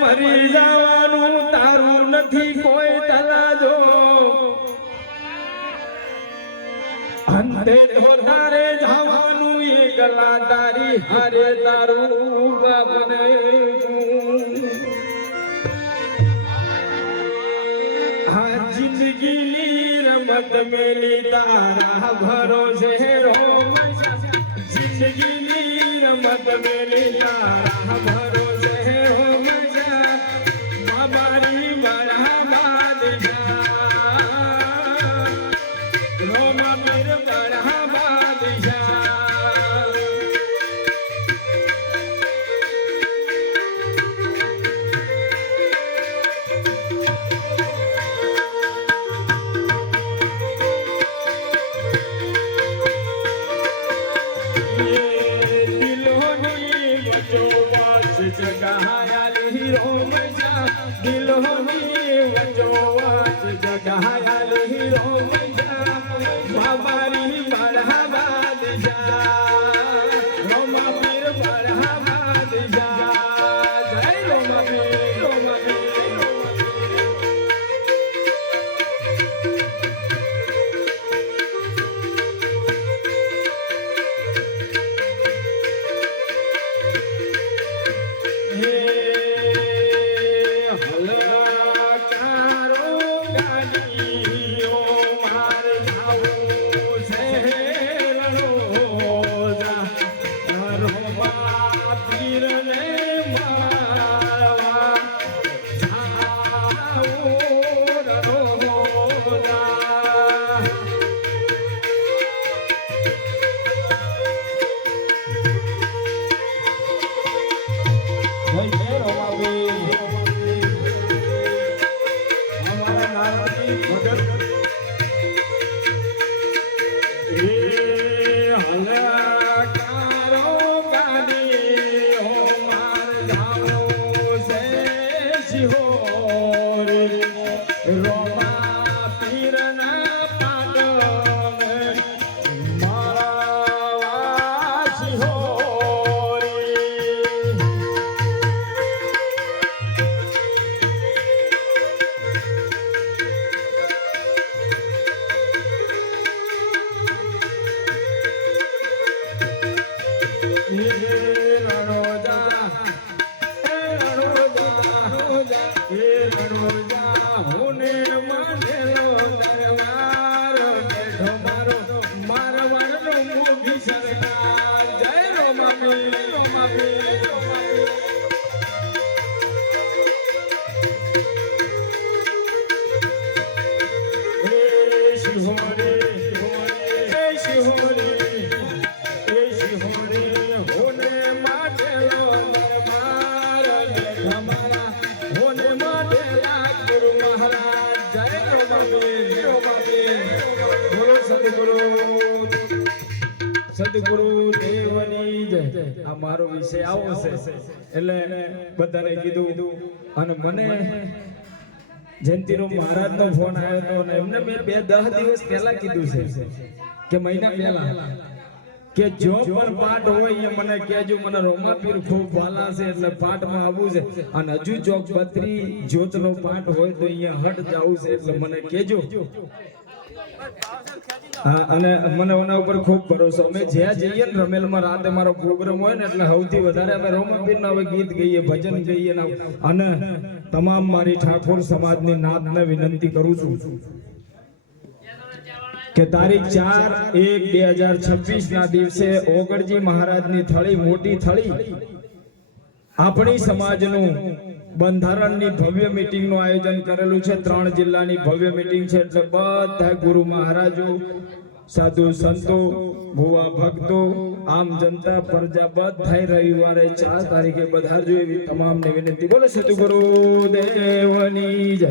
મરી જવાનું તારું નથી કોઈ તલાજો અંતે તો તારે જવાનું એ ગલા તારી હારે તારું બાપને આ જિંદગીની રમત મેલી તારા ભરોસે જિંદગીની રમત મેલી તારા ભરોસે બાબારી મારા બાદશાહ રોમા મીર મારા બાદશાહ जगायाली रोमजा दिलोनी वजोवाज जगायाली रोमजा बाबारी मरहबाद जा रोमा पीर मरहबाद जा जय रोमा पीर रोमा સદગુરુ દેવની જય આ મારો વિષય આવો છે એટલે બધાને કીધું અને મને જયંતિરામ મહારાજનો ફોન આવ્યો તો અને એમને મેં 10 દિવસ પહેલા કીધું છે કે મહિના પહેલા કે જો પણ પાઠ હોય એ મને કહેજો મને રોમાપીર ખૂબ વાલા છે એટલે પાઠમાં આવવું છે અને હજુ ચોક 32 જ્યોતનો પાઠ હોય તો અહીંયા હટ જાવું છે એટલે મને કહેજો હા અને મને ઓના ઉપર ખૂબ ભરોસો અમે જ્યાં જઈએ ને રમેલમાં રાતે મારો પ્રોગ્રામ હોય ને એટલે સૌથી વધારે અમે રોમાપીરના હવે ગીત ગઈએ ભજન ગઈએ અને તમામ મારી ઠાકોર સમાજની નાતને વિનંતી કરું છું કે તારીખ 4/1/2026 ના દિવસે ઓગળજી મહારાજની થળી મોટી થળી આપણી સમાજનું બંધારણની ભવ્ય મીટિંગનું આયોજન કરેલું છે 3 જિલ્લાની ભવ્ય મીટિંગ છે એટલે બધા ગુરુ મહારાજો સાધુ સંતો ભુવા ભક્તો આમ જનતા પ્રજા બધા રવિવારે 4 તારીખે પધારજો એવી તમામને વિનંતી. બોલો સદગુરુ દેવની જય.